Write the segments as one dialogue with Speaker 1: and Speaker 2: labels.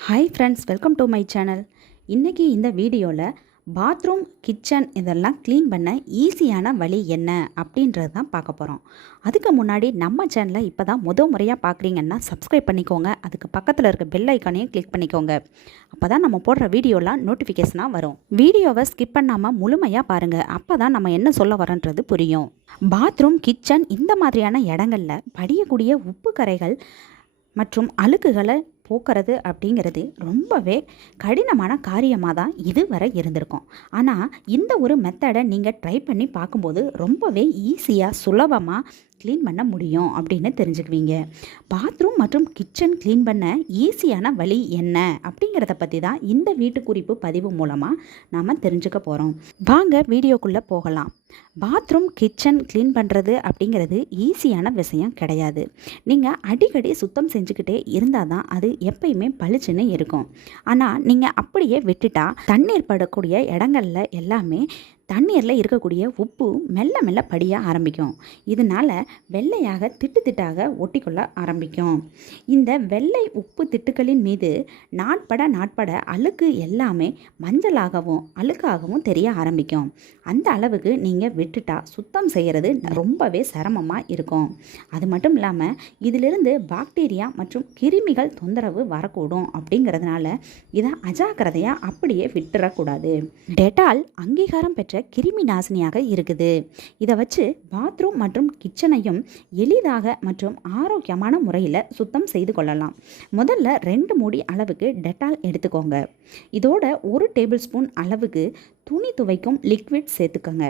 Speaker 1: Hi friends welcome to my channel இன்றைக்கி இந்த வீடியோவில் பாத்ரூம் கிச்சன் இதெல்லாம் க்ளீன் பண்ண ஈஸியான வழி என்ன அப்படின்றது தான் பார்க்க போகிறோம் அதுக்கு முன்னாடி நம்ம சேனலை இப்போ தான் முத முறையாக பார்க்குறீங்கன்னா சப்ஸ்கிரைப் பண்ணிக்கோங்க. அதுக்கு பக்கத்தில் இருக்க பெல் ஐக்கானையும் கிளிக் பண்ணிக்கோங்க. அப்போ தான் நம்ம போடுற வீடியோலாம் நோட்டிஃபிகேஷனாக வரும். வீடியோவை ஸ்கிப் பண்ணாமல் முழுமையாக பாருங்கள் அப்போ தான் நம்ம என்ன சொல்ல வரோன்றது புரியும். பாத்ரூம் கிச்சன் இந்த மாதிரியான இடங்களில் படியக்கூடிய உப்பு கரைகள் மற்றும் அழுக்குகளை போக்குறது அப்படிங்கிறது ரொம்பவே கடினமான காரியமாக தான் இதுவரை இருந்திருக்கும். ஆனால் இந்த ஒரு மெத்தடை நீங்கள் ட்ரை பண்ணி பார்க்கும்போது ரொம்பவே ஈஸியாக சுலபமாக க்ளீன் பண்ண முடியும் அப்படின்னு தெரிஞ்சுக்குவீங்க. பாத்ரூம் மற்றும் கிச்சன் க்ளீன் பண்ண ஈஸியான வழி என்ன? அப்படிங்கிறத பற்றி தான் இந்த வீட்டு குறிப்பு பதிவு மூலமாக நாம் தெரிஞ்சுக்க போகிறோம் வாங்க வீடியோக்குள்ளே போகலாம். பாத்ரூம் கிச்சன் க்ளீன் பண்ணுறது அப்படிங்கிறது ஈஸியான விஷயம் கிடையாது. நீங்கள் அடிக்கடி சுத்தம் செஞ்சுக்கிட்டே இருந்தால் தான் அது எப்பயுமே பளிச்சுன்னு இருக்கும். ஆனால் நீங்கள் அப்படியே விட்டுட்டா தண்ணீர் படக்கூடிய இடங்கள்ல எல்லாமே தண்ணீரில் இருக்கக்கூடிய உப்பு மெல்ல மெல்ல படிய ஆரம்பிக்கும். இதனால் வெள்ளையாக திட்டு திட்டாக ஒட்டிக்கொள்ள ஆரம்பிக்கும். இந்த வெள்ளை உப்பு திட்டுக்களின் மீது நாட்பட நாட்பட அழுக்கு எல்லாமே மஞ்சளாகவும் அழுக்காகவும் தெரிய ஆரம்பிக்கும். அந்த அளவுக்கு நீங்கள் விட்டுட்டா சுத்தம் செய்கிறது ரொம்பவே சிரமமாக இருக்கும். அது மட்டும் இல்லாமல் இதிலிருந்து பாக்டீரியா மற்றும் கிருமிகள் தொந்தரவு வரக்கூடும் அப்படிங்கிறதுனால இதை அஜாக்கிரதையாக அப்படியே விட்டுறக்கூடாது. டெட்டால் அங்கீகாரம் பெற்ற கிருமி நாசினியாக இருக்குது. இதை வச்சு பாத்ரூம் மற்றும் கிச்சனையும் எளிதாக மற்றும் ஆரோக்கியமான முறையில் சுத்தம் செய்து கொள்ளலாம். முதல்ல ரெண்டு மூடி அளவுக்கு டெட்டால் எடுத்துக்கோங்க. இதோட ஒரு டேபிள் ஸ்பூன் அளவுக்கு துணி துவைக்கும் லிக்விட் சேர்த்துக்கோங்க.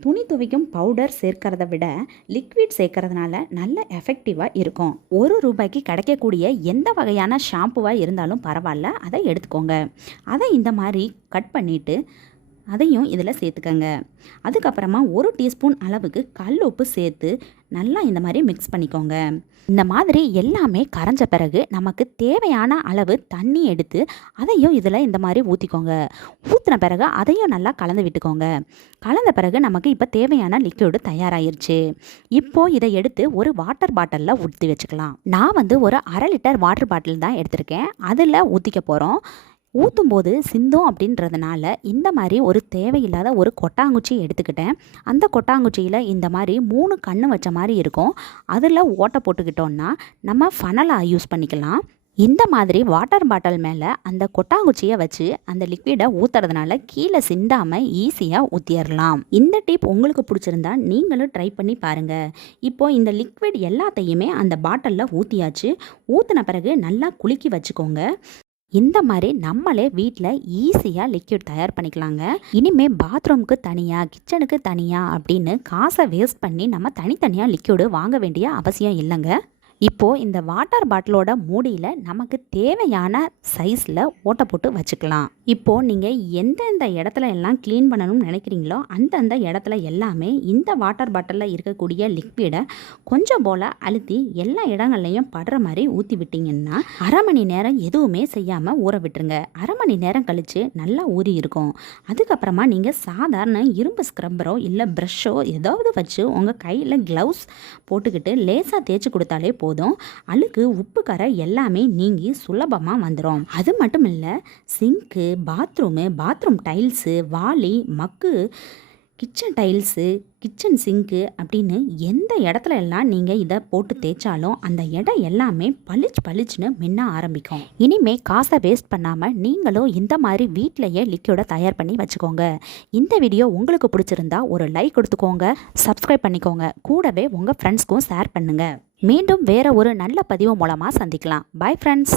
Speaker 1: துணி துவைக்கும் பவுடர் சேர்க்கிறத விட லிக்விட் சேர்க்கறதுனால நல்ல எஃபெக்டிவாக இருக்கும். ஒரு ரூபாய்க்கு கிடைக்கக்கூடிய எந்த வகையான ஷாம்புவாக இருந்தாலும் பரவாயில்ல அதை எடுத்துக்கோங்க. அதை இந்த மாதிரி கட் பண்ணிவிட்டு அதையும் இதில் சேர்த்துக்கங்க. அதுக்கப்புறமா ஒரு டீஸ்பூன் அளவுக்கு கல் உப்பு சேர்த்து நல்லா இந்த மாதிரி மிக்ஸ் பண்ணிக்கோங்க. இந்த மாதிரி எல்லாமே கரைஞ்ச பிறகு நமக்கு தேவையான அளவு தண்ணி எடுத்து அதையும் இதில் இந்த மாதிரி ஊற்றிக்கோங்க ஊற்றின பிறகு அதையும் நல்லா கலந்து விட்டுக்கோங்க. கலந்த பிறகு நமக்கு இப்போ தேவையான லிக்யூடு தயாராகிருச்சு இப்போது இதை எடுத்து ஒரு வாட்டர் பாட்டிலில் ஊற்றி வச்சுக்கலாம். நான் வந்து ஒரு அரை லிட்டர் வாட்டர் பாட்டில் தான் எடுத்திருக்கேன். அதில் ஊற்றிக்க போகிறோம். ஊற்றும் போது சிந்தும் அப்படின்றதுனால இந்த மாதிரி ஒரு தேவையில்லாத ஒரு கொட்டாங்குச்சி எடுத்துக்கிட்டேன். அந்த கொட்டாங்குச்சியில் இந்த மாதிரி மூணு கண்ணு வச்ச மாதிரி இருக்கும். அதில் ஓட்டை போட்டுக்கிட்டோன்னா நம்ம ஃபனலாக யூஸ் பண்ணிக்கலாம். இந்த மாதிரி வாட்டர் பாட்டில் மேலே அந்த கொட்டாங்குச்சியை வச்சு அந்த லிக்விடை ஊற்றுறதுனால கீழே சிந்தாமல் ஈஸியாக ஊற்றிடலாம் இந்த டிப் உங்களுக்கு பிடிச்சிருந்தா நீங்களும் ட்ரை பண்ணி பாருங்கள் இப்போ இந்த லிக்விட் எல்லாத்தையுமே அந்த பாட்டிலில் ஊற்றியாச்சு ஊற்றின பிறகு நல்லா குலுக்கி வச்சுக்கோங்க. இந்த மாதிரி நம்மளே வீட்டில் ஈஸியாக லிக்யூட் தயார் பண்ணிக்கலாங்க. இனிமேல் பாத்ரூமுக்கு தனியாக கிச்சனுக்கு தனியாக அப்படின்னு காசை வேஸ்ட் பண்ணி நம்ம தனித்தனியாக லிக்யூடு வாங்க வேண்டிய அவசியம் இல்லைங்க. இப்போது இந்த வாட்டர் பாட்டிலோட மூடியில் நமக்கு தேவையான சைஸில் ஓட்டை போட்டு வச்சுக்கலாம். இப்போது நீங்கள் எந்தெந்த இடத்துல எல்லாம் க்ளீன் பண்ணணும்னு நினைக்கிறீங்களோ அந்தந்த இடத்துல எல்லாமே இந்த வாட்டர் பாட்டிலில் இருக்கக்கூடிய லிக்விடை கொஞ்சம் போல் அழுத்தி எல்லா இடங்கள்லையும் படுற மாதிரி ஊற்றி விட்டிங்கன்னா அரை மணி நேரம் எதுவுமே செய்யாமல் ஊற விட்டுருங்க. அரை மணி நேரம் கழித்து நல்லா ஊறி இருக்கும். அதுக்கப்புறமா நீங்கள் சாதாரண இரும்பு ஸ்க்ரப்பரோ இல்லை ப்ரஷ்ஷோ ஏதாவது வச்சு உங்கள் கையில் க்ளவுஸ் போட்டுக்கிட்டு லேசாக தேய்ச்சி கொடுத்தாலே போதும். அழுக்கு உப்பு கரை எல்லாமே நீங்கி சுலபமாக வந்துடும் அது மட்டும் இல்லை சிங்க்கு பாத்ரூமு பாத்ரூம் டைல்ஸு வாளி மக்கு கிச்சன் டைல்ஸு கிச்சன் சிங்க்கு அப்படின்னு எந்த இடத்துல எல்லாம் நீங்கள் இதை போட்டு தேய்ச்சாலும் அந்த இடம் எல்லாமே பளிச்சு பளிச்சுன்னு மின்ன ஆரம்பிக்கும். இனிமேல் காசை வேஸ்ட் பண்ணாமல் நீங்களும் இந்த மாதிரி வீட்டிலையே லிக்விடை தயார் பண்ணி வச்சுக்கோங்க. இந்த வீடியோ உங்களுக்கு பிடிச்சிருந்தா ஒரு லைக் கொடுத்துக்கோங்க சப்ஸ்கிரைப் பண்ணிக்கோங்க. கூடவே உங்கள் ஃப்ரெண்ட்ஸ்க்கும் ஷேர் பண்ணுங்கள் மீண்டும் வேற ஒரு நல்ல பதிவு மூலமாக சந்திக்கலாம். Bye friends